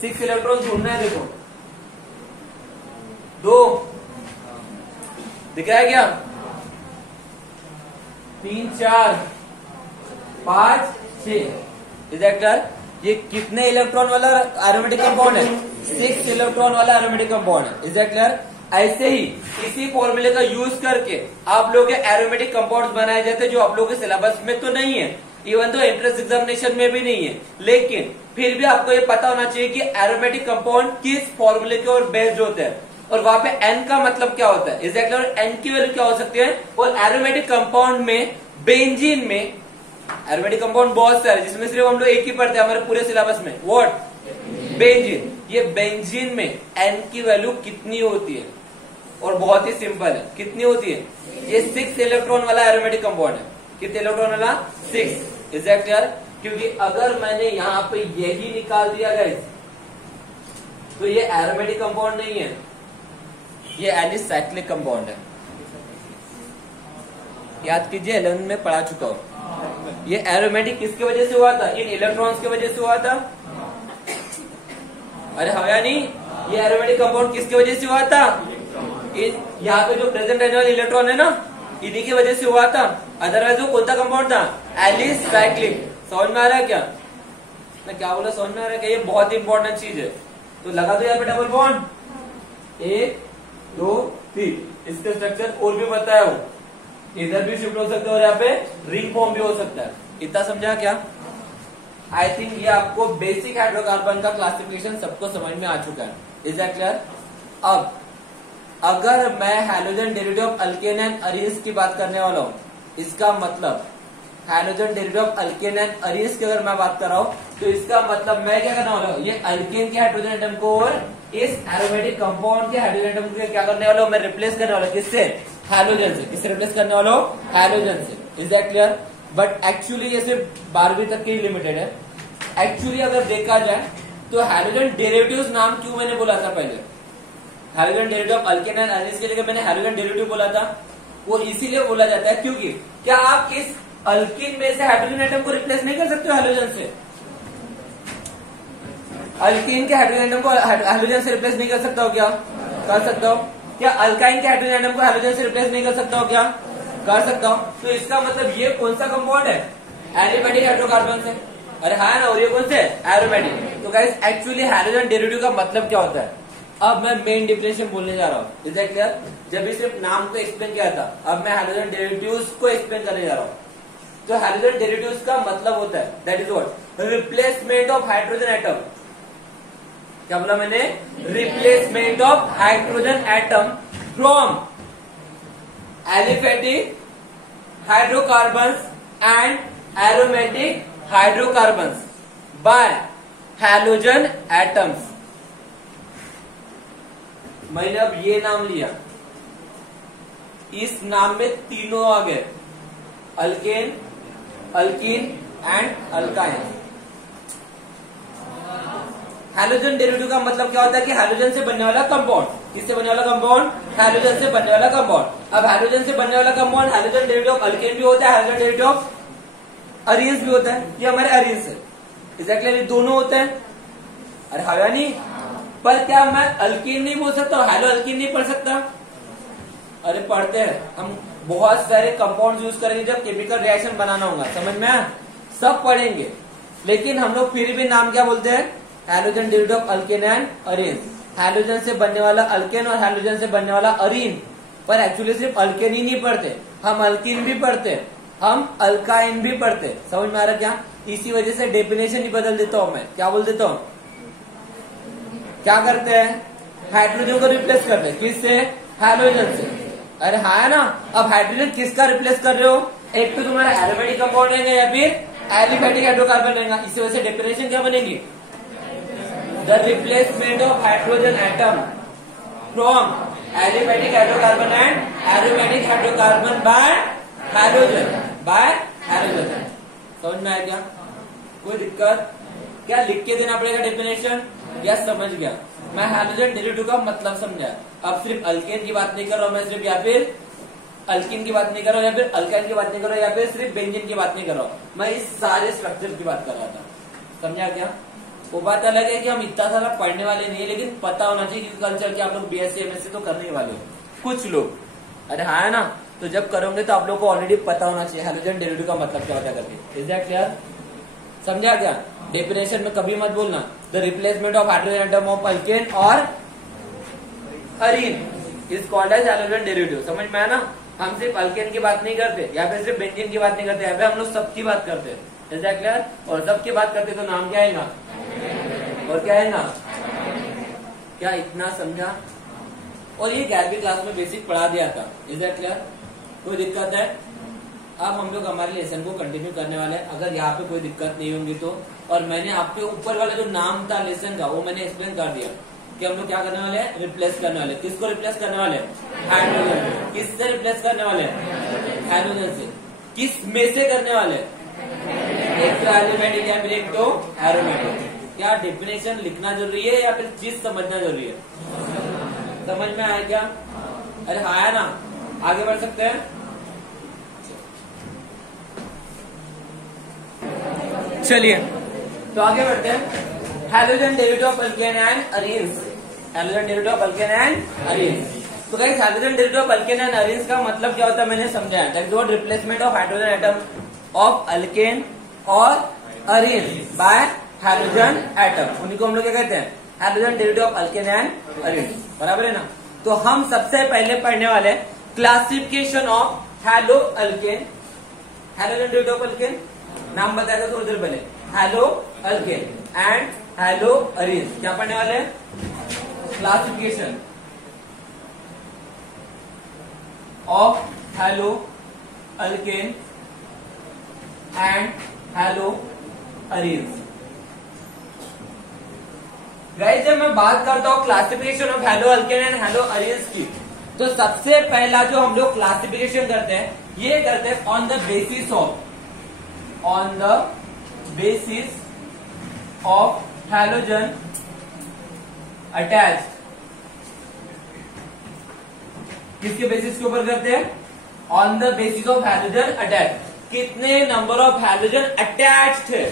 6 इलेक्ट्रॉन ढूंढना है। देखो 2 दिख रहा है क्या? 3, 4, 5, 6। Is that clear? ये कितने इलेक्ट्रॉन वाला एरोमेटिक कंपाउंड है? 6 इलेक्ट्रॉन वाला एरोमेटिक कंपाउंड है। Is that clear? ऐसे ही इसी फॉर्मूले का यूज करके आप लोग के एरोमेटिक कंपाउंड्स बनाए जाते हैं, जो आप लोगों के सिलेबस में तो नहीं है, इवन तो एंट्रेंस एग्जामिनेशन में भी नहीं है, लेकिन फिर भी आपको ये पता होना चाहिए कि एरोमेटिक कंपाउंड किस फॉर्मूले के और बेस्ड होते हैं, और वहां पे n का मतलब क्या होता है। एग्जैक्टली, और n की वैल्यू क्या हो सकती है। और एरोमेटिक कंपाउंड में, बेंजीन में, एरोमेटिक कंपाउंड बहुत सारे, जिसमें सिर्फ हम लोग एक ही पढ़ते हैं हमारे पूरे सिलेबस में, व्हाट? बेंजीन। ये बेंजीन में n की वैल्यू कितनी होती है? और बहुत ही सिंपल है, कितनी होती है? ये 6 इलेक्ट्रॉन वाला एरोमेटिक कंपाउंड है। कितने इलेक्ट्रॉन वाला? 6। Is that clear? क्योंकि अगर मैंने यहाँ पे यही निकाल दिया गाइस, तो ये एरोमेटिक कंपाउंड नहीं है, ये एलिसाइक्लिक कंपाउंड है। याद कीजिए, 11 में पढ़ा चुका हूं। ये एरोमेटिक किसकी वजह से हुआ था? इन इलेक्ट्रॉन्स की वजह से हुआ था। अरे हवा नहीं, ये एरोमेटिक कंपाउंड किसकी वजह से हुआ था? यहाँ पे जो प्रेजेंट रहने वाले इलेक्ट्रॉन है ना, इन्हीं की वजह से हुआ था। अदरवाइज वो कौन सा कंपाउंड था? एलिसाइक्लिक। समझ में आ रहा है क्या? मैं क्या बोला, समझ में आ रहा है क्या? ये बहुत इंपॉर्टेंट चीज है। तो लगा दो यहाँ पे डबल बॉन्ड, 1, 2, 3। इसका स्ट्रक्चर और भी बताया हो, इधर भी शिफ्ट हो सकता है और यहाँ पे रिंग फॉर्म भी हो सकता है। इतना समझा क्या? आई थिंक ये आपको बेसिक हाइड्रोकार्बन का क्लासिफिकेशन सबको समझ में आ चुका है। Is that clear? अब अगर मैं halogen derivative of alkane and arenes की बात करने वाला हूँ, इसका मतलब halogen derivative of alkane and arenes की अगर मैं बात कर रहा हूँ, तो इसका मतलब मैं क्या करने वाला हूँ, ये अल्केन के हाइड्रोजन एटम को और इस एरोमेटिक कंपाउंड के हाइड्रोजन एटम को क्या करने वाला हूँ, मैं रिप्लेस करने वाला हूँ। किससे? हैलोजन से। किससे रिप्लेस करने वाला हूँ? हैलोजन से। Is that clear? But actually ये सिर्फ 12वीं तक के ही लिमिटेड है। एक्चुअली अगर देखा जाए तो हैलोजन डेरिवेटिव्स नाम क्यों मैंने बोला था पहले, halogen derivative of alkane and arenes के जगह मैंने हैलोजन डेरिवेटिव बोला था, वो इसीलिए बोला जाता है क्योंकि क्या आप इस अल्कीन में से हाइड्रोजन एटम को रिप्लेस नहीं कर सकते हो हैलोजन से? अल्कीन के हाइड्रोजन एटम को हैलोजन से रिप्लेस नहीं कर सकता हो क्या? कर सकता हो। क्या अल्काइन के हाइड्रोजन एटम को हैलोजन से रिप्लेस नहीं कर सकता हो क्या? कर सकता हो। तो इसका मतलब ये कौन सा कंपाउंड है? एरोमेटिक हाइड्रोकार्बन से। अरे हाँ ना, और ये कौन से? एरोमेटिक। तो गाइस एक्चुअली हैलोजन डेरिवेटिव का मतलब क्या होता है? अब मैं मेन डिफरेंशिएशन बोलने जा रहा हूँ। Is that clear? जब भी सिर्फ नाम को एक्सप्लेन किया था, अब मैं हैलोजन डेरिवेटिव्स को एक्सप्लेन करने जा रहा हूँ। तो हैलोजन डेरिवेटिव्स का मतलब होता है, that is what, replacement of hydrogen atom. क्या बोला मैंने? Replacement of hydrogen atom from aliphatic hydrocarbons and aromatic hydrocarbons bye halogen atoms. मैंने अब ये नाम लिया, इस नाम में तीनों आ गए, alkane, alkyne and alkyne. Halogen derivative का मतलब क्या होता है कि हैलोजन से बनने वाला कंपाउंड। किससे बनने वाला कंपाउंड? हैलोजन से बनने वाला कंपाउंड। अब हैलोजन से बनने वाला compound halogen derivative of alkane भी होता है, हैलोजन डेरिवेटिव ऑफ अरीन्स भी होता है। ये हमारे अरीन्स है। एग्जैक्टली दोनों होते हैं। अरे हवा नहीं, पर क्या मैं अल्कीन नहीं बोल सकता? हैलो अल्कीन नहीं पढ़ सकता? अरे पढ़ते हैं हम, बहुत सारे कंपाउंड यूज करेंगे जब केमिकल रिएक्शन बनाना होगा, समझ में आया? सब पढ़ेंगे, लेकिन हम लोग फिर भी नाम क्या बोलते हैं? Halogen derivative of alkane and Areen. Halogen से बनने वाला अल्केन और हैलोजन से बनने वाला अरीन। पर एक्चुअली सिर्फ अल्केन ही नहीं पढ़ते, हम अल्कीन भी पढ़ते, हम अल्काइन भी पढ़ते। समझ में आ रहा क्या? इसी वजह से डेफिनेशन ही बदल देता हूं मैं। क्या बोल देता हूं? क्या करते हैं? हाइड्रोजन को रिप्लेस करते हैं। किससे? हैलोजन से। अरे हाँ ना, अब हाइड्रोजन किसका रिप्लेस कर रहे हो? एक तो तुम्हारा एरोमेटिक कंपाउंड रहेगा या फिर एलिफेटिक हाइड्रोकार्बन रहेगा। इसी वजह से डेफिनेशन क्या बनेगी? The replacement of hydrogen atom from aliphatic hydrocarbon and aromatic hydrocarbon bye halogen. समझ में आया क्या? कोई दिक्कत? क्या लिख के देना पड़ेगा डेफिनेशन? या समझ गया? मैं हैलोजन डेरिवेटिव का मतलब समझा। अब सिर्फ अल्केन की बात नहीं कर रहा हूं मैं सिर्फ, या फिर अल्कीन की बात नहीं कर रहा हूं, या फिर अल्काइन की बात नहीं कर रहा हूं, या फिर सिर्फ बेंजीन की बात नहीं कर रहा हूं। मैं इस सारे स्ट्रक्चर की बात कर रहा था। समझा क्या? वो बात अलग है कि हम इतना सारा पढ़ने वाले नहीं है, लेकिन पता होना चाहिए कि कल्चर के आप लोग बीएससी एमएससी तो करने वाले हो कुछ लोग। अरे हाँ है ना, तो जब करोगे तो आप लोग को ऑलरेडी पता होना चाहिए हैलोजन डेरिवेटिव का मतलब क्या होता है करके। Is that clear? समझा क्या? डेफिनेशन में कभी मत बोलना the replacement of hydrogen atom of alkane और arene is called as halogen derivative. समझ में आया ना? हम सिर्फ अल्केन की बात नहीं करते, या फिर सिर्फ बेंजीन की बात नहीं करते, या फिर हम लोग सबकी बात करते हैं। Is that clear? और सबकी बात करते तो नाम क्या आएगा? और क्या आएगा? क्या इतना समझा? और ये 11वीं क्लास में बेसिक पढ़ा दिया था। Is that clear? कोई दिक्कत है? अब हम लोग हमारे लेसन को कंटिन्यू करने वाले हैं। अगर यहाँ पे कोई दिक्कत नहीं होंगी तो, और मैंने आपके ऊपर वाला जो नाम था लेसन का वो मैंने एक्सप्लेन कर दिया कि हम लोग क्या करने वाले हैं? रिप्लेस करने वाले। किसको रिप्लेस करने वाले? हाइड्रोजन। किससे रिप्लेस करने वाले? हाइड्रोजन से। किस में से करने वाले? एक तो एलिमेंटिक या फिर एक तो एरोमेटिक। क्या डेफिनेशन लिखना जरूरी है या फिर चीज समझना जरूरी है? समझ में आया क्या? अरे हाँ है ना? आगे बढ़ सकते हैं? चलिए तो आगे बढ़ते हैं। Halogen derivative of alkane and arenes. Halogen derivative of alkane and arenes. तो guys halogen derivative of alkane and arenes का मतलब क्या होता है मैंने समझाया। That is what replacement of hydrogen atom of alkane और अरीन बाय हैलोजन एटम। उन्हीं को हम लोग क्या कहते हैं? Halogen derivative of alkane and Areen. बराबर है ना? तो हम सबसे पहले पढ़ने वाले classification of hello alkane. Halogen derivative of alkane नाम बताया था थोड़ी देर पहले, hello alkane and hello Areen. क्या पढ़ने वाले हैं? Classification of hello alkane and hello arenes. Guys जब मैं बात करता हूं classification of hello alkane and hello arenes की, तो सबसे पहला जो हम लोग क्लासिफिकेशन करते हैं, ये करते हैं on the basis of halogen attached. किसके बेसिस के ऊपर करते हैं? On the basis of halogen attached. कितने नंबर ऑफ हैलोजन अटैच्ड है,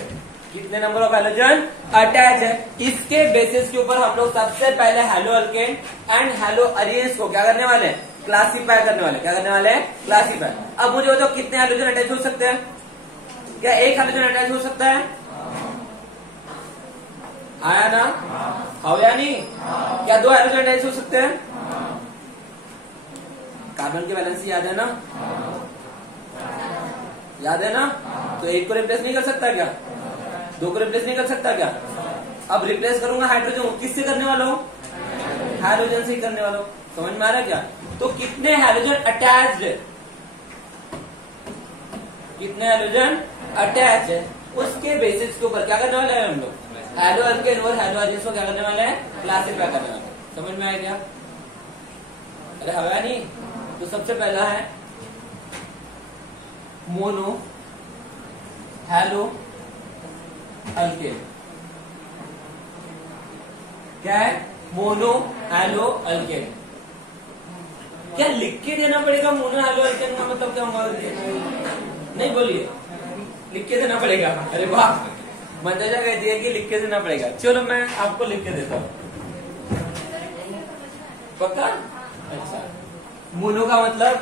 कितने नंबर ऑफ हैलोजन अटैच है, इसके बेसिस के ऊपर हम लोग सबसे पहले hello alkane and hello arenes को क्या करने वाले हैं? क्लासीफाई करने वाले। क्या करने वाले हैं? क्लासीफाई। अब मुझे बताओ कितने हैलोजन अटैच हो सकते हैं? क्या एक हैलोजन अटैच हो सकता है? आया ना? हाँ या नहीं? क्या दो हैलोजन अटैच हो सकते हैं? कार्बन की वैलेंसी याद है ना? याद है ना? तो एक को रिप्लेस नहीं कर सकता क्या? दो को रिप्लेस नहीं कर सकता क्या? अब रिप्लेस करूंगा हाइड्रोजन को, किससे करने वाला हूं? हाइड्रोजन से ही करने वाला हूं। समझ में आ रहा है क्या? तो कितने हाइड्रोजन अटैच्ड है, कितने हाइड्रोजन अटैच है, उसके बेसिस के ऊपर क्या करने वाले हैं हम लोग? हैलो अल्केन और हैलो अरीन्स को क्या करने वाले हैं? क्लासिफाई करने वाले। समझ में आया क्या? अरे हवा नहीं? तो सबसे पहला है मोनो हैलो अल्केन। क्या है? Mono halo alkane. क्या लिख के देना पड़ेगा मोनो हैलो अल्केन का मतलब क्या होगा? नहीं बोलिए, लिख के देना पड़ेगा। अरे वाह, मंदाजा कहती है कि लिख के देना पड़ेगा। चलो मैं आपको लिख के देता हूँ, पक्का? अच्छा, मोनो का मतलब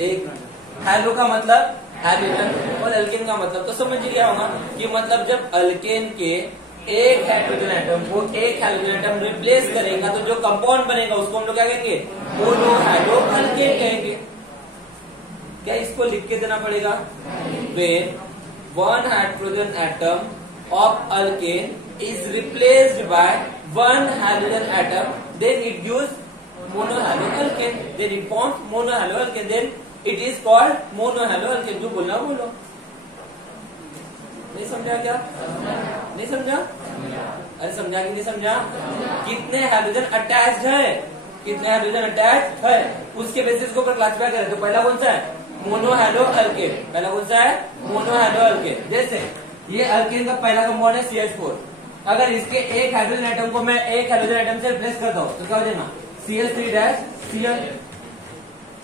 एक, हैलो का मतलब हाइड्रोजन और अल्केन का मतलब तो समझ गया होगा कि मतलब जब अल्केन के एक हाइड्रोजन एटम को एक हाइड्रोजन एटम रिप्लेस करेगा तो जो कंपाउंड बनेगा उसको हम लोग क्या कहेंगे? मोनो हैलो अल्केन कहेंगे। क्या इसको लिख के देना पड़ेगा? When one hydrogen atom of alkane is replaced by one hydrogen atom, then it gives mono halo alkane, then it forms mono halo alkane, then it is called mono halo alkane. जो बोलना बोलो। नहीं समझा क्या? नहीं समझा? अरे समझा कि नहीं समझा? कितने हाइड्रोजन अटैच्ड है, कितने हाइड्रोजन अटैच्ड है, उसके बेसिस के ऊपर क्लासिफाई करें। तो पहला कौन सा है? Mono halo alkane. पहला कौन सा है? Mono halo alkane. जैसे ये अल्केन का पहला कंपाउंड है CH4। अगर इसके एक हाइड्रोजन एटम को मैं एक हाइड्रोजन एटम से रिप्लेस करता हूँ तो क्या हो जाएगा? Cl3-Cl।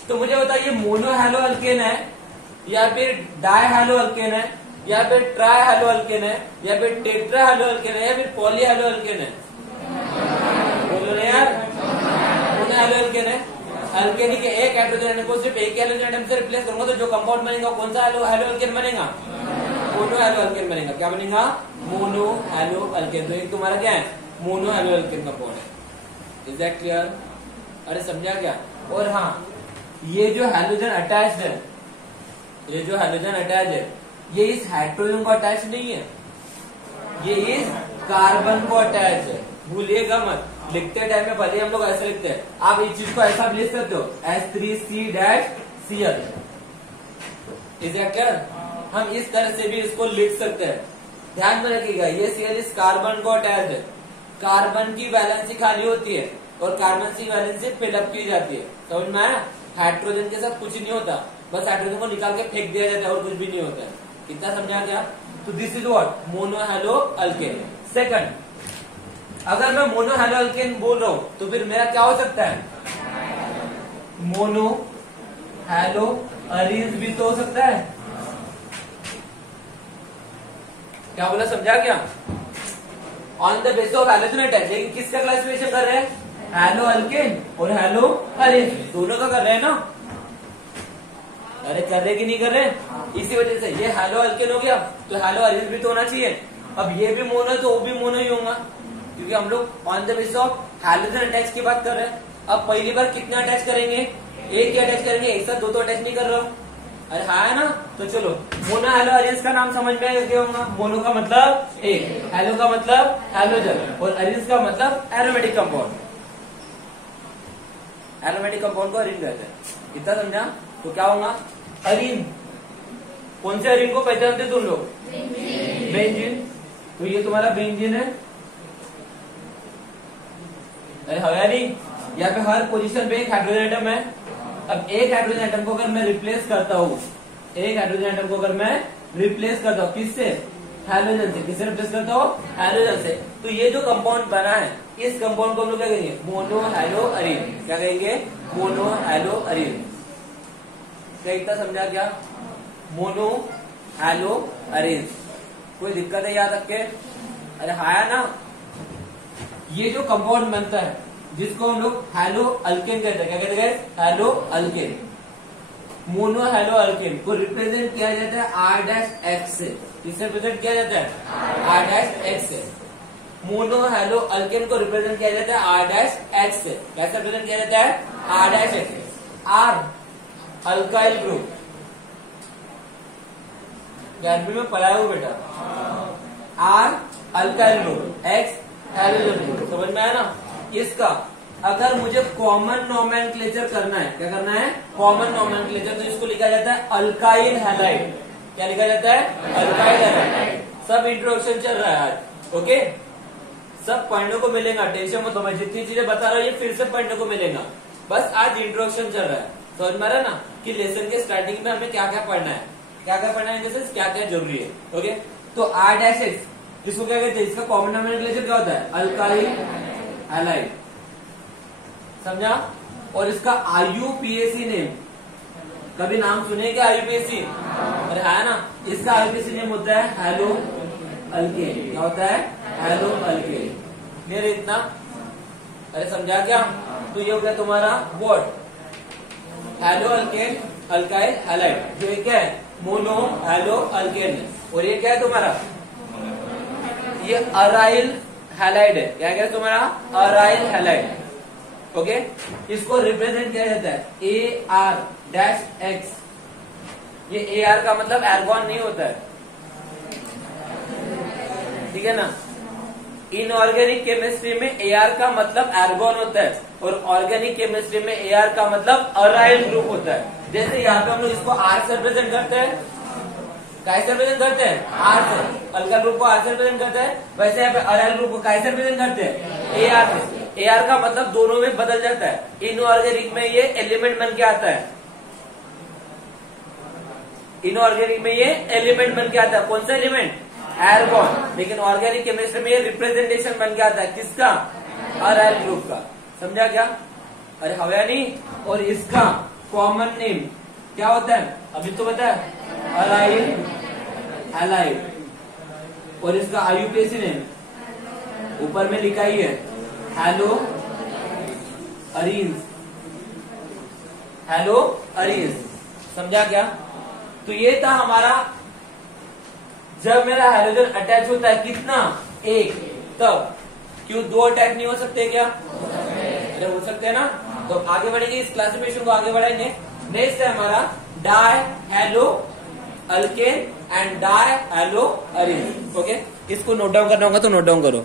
तो मुझे बताइए मोनो हैलो अल्केन है या फिर डाई हैलो अल्केन है या फिर ट्राई हैलो अल्केन है या फिर टेट्रा हैलो अल्केन है या फिर पॉली हैलो अल्केन है? बोलो ना यार। मोनो हैलो अल्केन है। अल्केन के एक हाइड्रोजन एटम को सिर्फ एक हाइड्रोजन एटम से रिप्लेस करूंगा तो जो कंपाउंड बनेगा कौन सा हैलो अल्केन बनेगा? मोनो हैलो अल्केन बनेगा। क्या बनेगा? Mono halo alkane. तो एक तुम्हारा क्या है? मोनो हैलो अल्केन कंपाउंड है। Is that clear? अरे समझा क्या? और हाँ, ये जो हाइड्रोजन अटैच्ड है, ये जो हाइड्रोजन अटैच है, ये इस हाइड्रोजन को अटैच नहीं है, ये इस कार्बन को अटैच है। भूलिएगा मत, लिखते टाइम में भले हम लोग ऐसे लिखते हैं, आप इस चीज को ऐसा भी लिख सकते हो H3C-Cl। Is that clear? हम इस तरह से भी इसको लिख सकते हैं। ध्यान में रखिएगा, ये Cl इस कार्बन को अटैच है। कार्बन की वैलेंसी खाली होती है और कार्बन की वैलेंसी फिलअप की जाती है। समझ में आया? हाइड्रोजन के साथ कुछ नहीं होता, बस हाइड्रोजन को निकाल के फेंक दिया जाता है और कुछ भी नहीं होता है। कितना समझा क्या? तो this is what? Mono halo alkane. Second, अगर मैं मोनो हैलो अल्केन बोल रहा हूं तो फिर मेरा क्या हो सकता है? मोनो हैलो अरीन्स भी तो हो सकता है। क्या बोला? समझा क्या? On the basis of halogen attach. लेकिन किसका क्लासिफिकेशन कर रहे हैं? हैलो अल्केन और हैलो अरीन्स, दोनों का कर रहे हैं ना? अरे कर रहे कि नहीं कर रहे? इसी वजह से ये हैलो अल्केन हो गया तो हैलो अरीन्स भी तो होना चाहिए। अब ये भी मोनो है तो वो भी मोनो ही होगा, क्योंकि हम लोग on the basis of halogen attach की बात कर रहे हैं। अब पहली बार कितना अटैच करेंगे? एक ही अटैच करेंगे, एक साथ दो तो अटैच नहीं कर रहा हूं। अरे हाँ है ना? तो चलो, मोनो हैलो अरीन्स का नाम समझ में आया होगा। मोनो का मतलब एक, हैलो का मतलब हैलोजन और अरीन्स का मतलब एरोमेटिक कंपाउंड। एरोमेटिक कंपाउंड को अरीन कहते हैं। इतना समझा? तो क्या होगा? अरीन। कौन से अरीन को पहचानते तुम लोग? बेंजीन। तो ये तुम्हारा बेंजीन है। अरे हवा नहीं, यहाँ पे हर पोजीशन पे एक हाइड्रोजन एटम है। अब एक हाइड्रोजन एटम को अगर मैं रिप्लेस करता हूँ, एक हाइड्रोजन एटम को अगर मैं रिप्लेस करता हूँ किससे? हाइड्रोजन से। किससे रिप्लेस करता हूँ? हाइड्रोजन से। तो ये जो कंपाउंड बना है, इस कंपाउंड को हम लोग क्या कहेंगे? Mono hello Areen. क्या कहेंगे? Mono hello Areen. क्या इतना समझा क्या? Mono hello Areen. कोई दिक्कत है याद रख के? अरे हाया ना, ये जो कंपाउंड बनता है जिसको हम लोग हैलो अल्केन कहते हैं, क्या कहते हैं? Halo alkane. Mono halo alkane को रिप्रेजेंट किया जाता है R-X से। किससे रिप्रेजेंट किया जाता है? R-X से। मोनो हैलो अल्केन को रिप्रेजेंट किया जाता है R-X से। कैसे रिप्रेजेंट किया जाता है? R-X से। R alkyl group. ग्यारहवीं में पढ़ाया हो बेटा। R alkyl group, X halogen group. समझ में आया ना? इसका अगर मुझे कॉमन नोमेनक्लेचर करना है, क्या करना है? Common nomenclature. तो इसको लिखा जाता है अल्काइल हैलाइड। क्या लिखा जाता है? Alkyl halide. सब इंट्रोडक्शन चल रहा है आज, ओके? सब पढ़ने को मिलेगा, टेंशन मत लो। मैं जितनी चीजें बता रहा हूँ ये फिर से पढ़ने को मिलेगा। बस आज इंट्रोडक्शन चल रहा है। समझ में आ रहा है ना कि लेसन के स्टार्टिंग में हमें क्या क्या पढ़ना है, क्या क्या पढ़ना है, जैसे क्या क्या जरूरी है, ओके? तो R-X इसको क्या कहते हैं? इसका कॉमन नोमेनक्लेचर क्या होता है? Alkyl halide. समझा? और इसका IUPAC नेम, कभी नाम सुने क्या? IUPAC? अरे है ना, इसका IUPAC नेम होता है हैलो अल्केन। क्या होता है? Hello alkane. क्लियर है इतना? अरे समझा क्या? तो ये हो गया तुम्हारा what? Hello alkane alkyl halide. जो ये क्या है? मोनो हैलो अल्केन है। और ये क्या है तुम्हारा? ये अराइल हैलाइड है। क्या है तुम्हारा? Aryl halide. ओके? इसको रिप्रेजेंट किया जाता है AR-X। ये AR का मतलब एर्गॉन नहीं होता है, ठीक है ना? इनऑर्गेनिक केमिस्ट्री में AR का मतलब एर्गॉन होता है और ऑर्गेनिक केमिस्ट्री में AR का मतलब अराइल ग्रुप होता है। जैसे यहाँ पे हम लोग इसको R से रिप्रेजेंट करते हैं, कैसे रिप्रेजेंट करते हैं? R से। अल्काइल ग्रुप को R से रिप्रेजेंट करते हैं, वैसे यहाँ पे अराइल ग्रुप को कैसे रिप्रेजेंट करते हैं? AR से। AR का मतलब दोनों में बदल जाता है। इनऑर्गेनिक में ये एलिमेंट बन के आता है, इनऑर्गेनिक में ये एलिमेंट बन के आता है। कौन सा एलिमेंट? एर्गॉन। लेकिन ऑर्गेनिक केमिस्ट्री में ये रिप्रेजेंटेशन बन के आता है किसका? अराइल ग्रुप का। समझा क्या? अरे हवा नहीं। और इसका कॉमन नेम क्या होता है? अभी तो बता, अराइल हैलाइड। और इसका IUPAC नेम ऊपर में लिखा ही है, हैलो अरीन्स। Hello arenes. समझा क्या? तो ये था हमारा, जब मेरा हाइड्रोजन अटैच होता है कितना? एक। तब क्यों दो अटैच नहीं हो सकते क्या? अरे हो सकते हैं ना। तो आगे बढ़ेंगे, इस क्लासिफिकेशन को आगे बढ़ाएंगे। नेक्स्ट है हमारा di halo alkane and di halo arene. Okay, इसको नोट डाउन करना होगा तो नोट डाउन करो।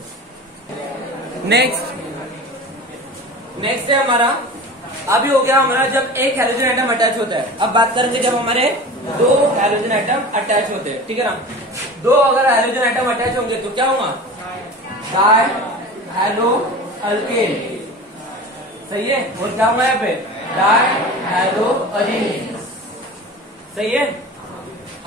नेक्स्ट है हमारा, अभी हो गया हमारा जब एक हाइड्रोजन एटम अटैच होता है। अब बात करेंगे जब हमारे दो हाइड्रोजन एटम अटैच होते हैं, ठीक है ना? दो अगर हाइड्रोजन एटम अटैच होंगे तो क्या होगा? Di halo alkane. सही है। और क्या होगा यहाँ पे? Di halo arene. सही है,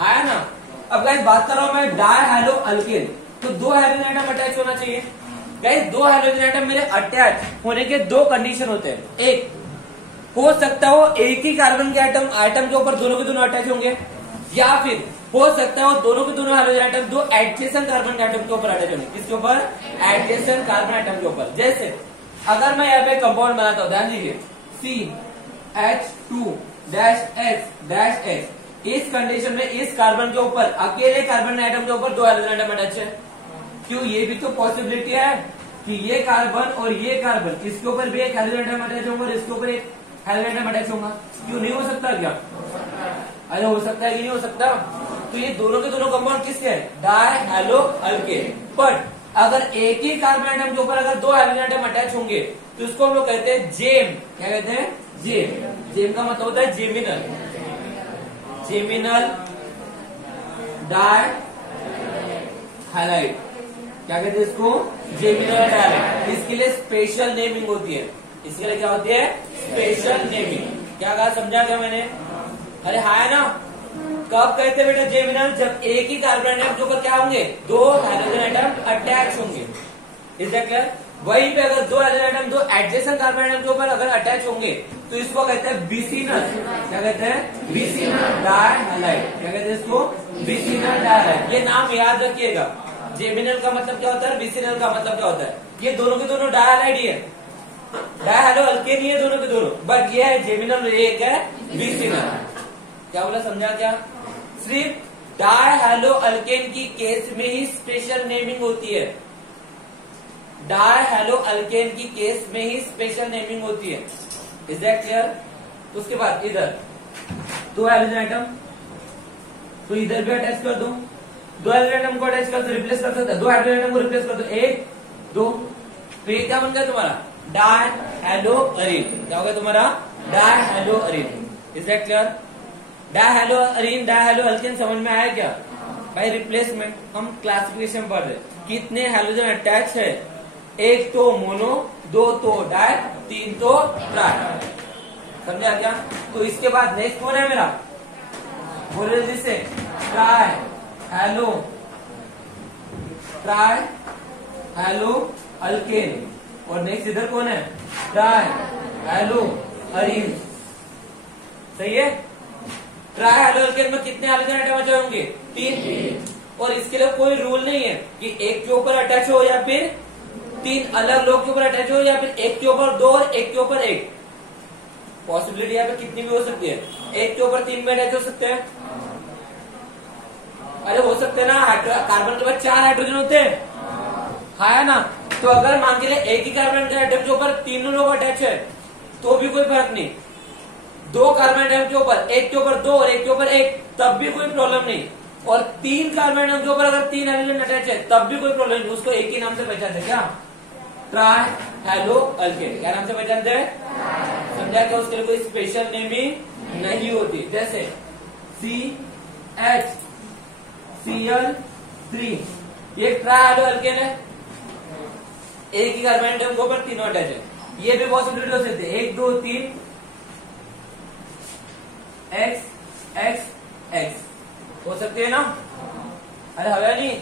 आया ना? अब गाइस बात कर रहा हूं मैं डाई हैलो अल्केन, तो दो हाइड्रोजन एटम अटैच होना चाहिए। गाइस दो हाइड्रोजन एटम मेरे अटैच होने के दो कंडीशन होते हैं। एक हो सकता हो एक ही कार्बन के एटम के ऊपर दोनों के दोनों अटैच होंगे, या फिर हो सकता है वो दोनों के दोनों हाइड्रोजन एटम दो एडजेसेंट कार्बन के एटम के ऊपर अटैच होंगे। किसके ऊपर? एडजेसेंट कार्बन एटम के ऊपर। जैसे अगर मैं यहाँ पे कंपाउंड बनाता हूँ, ध्यान दीजिए, CH2-H-H, इस कंडीशन में इस कार्बन के ऊपर, अकेले कार्बन एटम के ऊपर दो हाइड्रोजन एटम अटैच है। क्यों? ये भी तो पॉसिबिलिटी है कि ये कार्बन और ये कार्बन, इसके ऊपर भी एक हाइड्रोजन एटम अटैच होगा और इसके ऊपर एक हाइड्रोजन एटम अटैच होगा। क्यों नहीं हो सकता क्या? अरे हो सकता है कि नहीं हो सकता? तो ये दोनों के दोनों कंपाउंड किसके हैं? Die halo alkane. बट अगर एक ही कार्बन एटम के ऊपर अगर दो हाइड्रोजन एटम अटैच होंगे तो इसको हम लोग कहते हैं जेम। क्या कहते हैं? जेम। जेम का मतलब होता है जेमिनल, जेमिनल डाई हैलाइड, क्या कहते हैं इसको, जेमिनल डाई हैलाइड। इसके लिए स्पेशल नेमिंग होती है, इसके लिए क्या होती है, स्पेशल नेमिंग। क्या कहा, समझा क्या मैंने? अरे हाँ है ना। कब कहते हैं बेटा जेमिनल? जब एक ही कार्बन एटम के ऊपर क्या होंगे, दो हाइड्रोजन एटम अटैच होंगे। Is that clear? वहीं पे अगर दो हाइड्रोजन एटम दो एडजेसेंट कार्बन एटम के ऊपर अगर अटैच होंगे तो इसको कहते हैं बिसिनल। क्या कहते हैं? बिसिनल डाई हैलाइड। क्या कहते हैं इसको? बिसिनल डाई हैलाइड। ये नाम याद रखिएगा। जेमिनल का मतलब क्या होता है, बिसिनल का मतलब क्या होता है। ये दोनों के दोनों डाई हैलाइड ही है, डाई हैलो अल्केन ही है दोनों के दोनों, बट ये है जेमिनल, एक है बिसिनल। क्या बोला, समझा क्या? सिर्फ डाई हैलो अल्केन की केस में ही स्पेशल नेमिंग होती है, डाई हैलो अल्केन की केस में ही स्पेशल नेमिंग होती है। Is that clear? उसके बाद इधर दो हाइड्रोजन एटम, तो इधर भी अटैच कर दो, दो हाइड्रोजन एटम को अटैच कर दो, रिप्लेस कर सकते हैं, दो हाइड्रोजन एटम को रिप्लेस कर दो, एक दो, तो ये क्या बन गया तुम्हारा, डाई हैलो अरीन। क्या हो गया तुम्हारा, di halo arene. Is that clear? Di halo arene, di halo alkane समझ में आया क्या? भाई रिप्लेसमेंट हम क्लासिफिकेशन पढ़ रहे, कितने हाइड्रोजन अटैच है, एक तो मोनो, दो तो डाई, तीन तो ट्राई। समझा क्या? तो इसके बाद नेक्स्ट कौन है मेरा, बोले जिससे try hello, try hello alkane, और नेक्स्ट इधर कौन है, ट्राई हैलो अरीन। सही है? ट्राई हैलो अल्केन में कितने हाइड्रोजन एटम बचे होंगे, तीन। और इसके लिए कोई रूल नहीं है कि एक के ऊपर अटैच हो या फिर तीन अलग लोग के ऊपर अटैच हो, या फिर एक के ऊपर दो और एक के ऊपर एक। पॉसिबिलिटी यहाँ पे कितनी भी हो सकती है, एक के ऊपर तीन में अटैच हो सकते हैं। अरे हो सकते हैं ना, कार्बन के बाद चार हाइड्रोजन होते हैं, है ना। तो अगर मान के लिए एक ही कार्बन एटम के ऊपर तीनों लोग अटैच है तो भी कोई फर्क नहीं, दो कार्बन एटम के ऊपर एक के ऊपर दो और एक के ऊपर एक, तब भी कोई प्रॉब्लम नहीं, और तीन कार्बन एटम के ऊपर अगर तीन हाइड्रोजन अटैच है तब भी कोई प्रॉब्लम नहीं। उसको एक ही नाम से पहचानते, क्या, ट्राई हैलो अल्केन। क्या नाम से पहचानते हैं? समझा क्या? उसके लिए कोई स्पेशल नेमिंग नहीं होती। जैसे CHCl3, ये ट्राई हैलो अल्केन है, एक ही कार्बन एटम के ऊपर तीनों अटैच है। ये भी पॉसिबिलिटी हो सकती है, एक दो तीन, X X X हो सकती है ना। अरे हवा नहीं,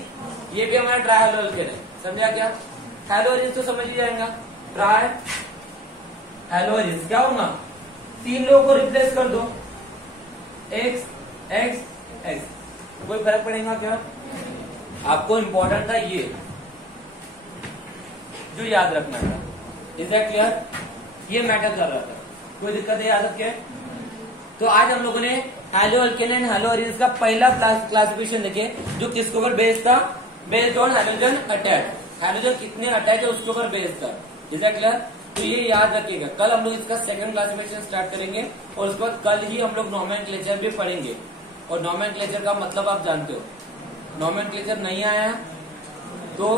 ये भी हमारा ट्राई हैलो अल्केन है। समझा क्या? हैलोजेंस तो समझ ही जाएगा, ट्राई हैलोजेंस क्या होगा, तीन लोगों को रिप्लेस कर दो, X X X, कोई फर्क पड़ेगा क्या? आपको इंपॉर्टेंट था ये जो याद रखना था। Is that clear? ये मैटर कर रहा था, कोई दिक्कत है याद रखे? तो आज हम लोगों ने hello alkane and hello arenes का पहला क्लासिफिकेशन देखे, जो किसके ऊपर बेस्ड था, based on hydrogen attach, hydrogen कितने अटैच है उसके ऊपर बेस्ड था। Is that clear? तो ये याद रखिएगा। कल हम लोग इसका सेकंड क्लासिफिकेशन स्टार्ट करेंगे, और उसके बाद कल ही हम लोग नोमेनक्लेचर भी पढ़ेंगे। और नोमेनक्लेचर का मतलब आप जानते हो, नोमेनक्लेचर नहीं आया तो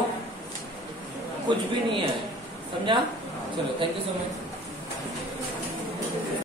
कुछ भी नहीं है। समझा? चलो, थैंक यू सो मच।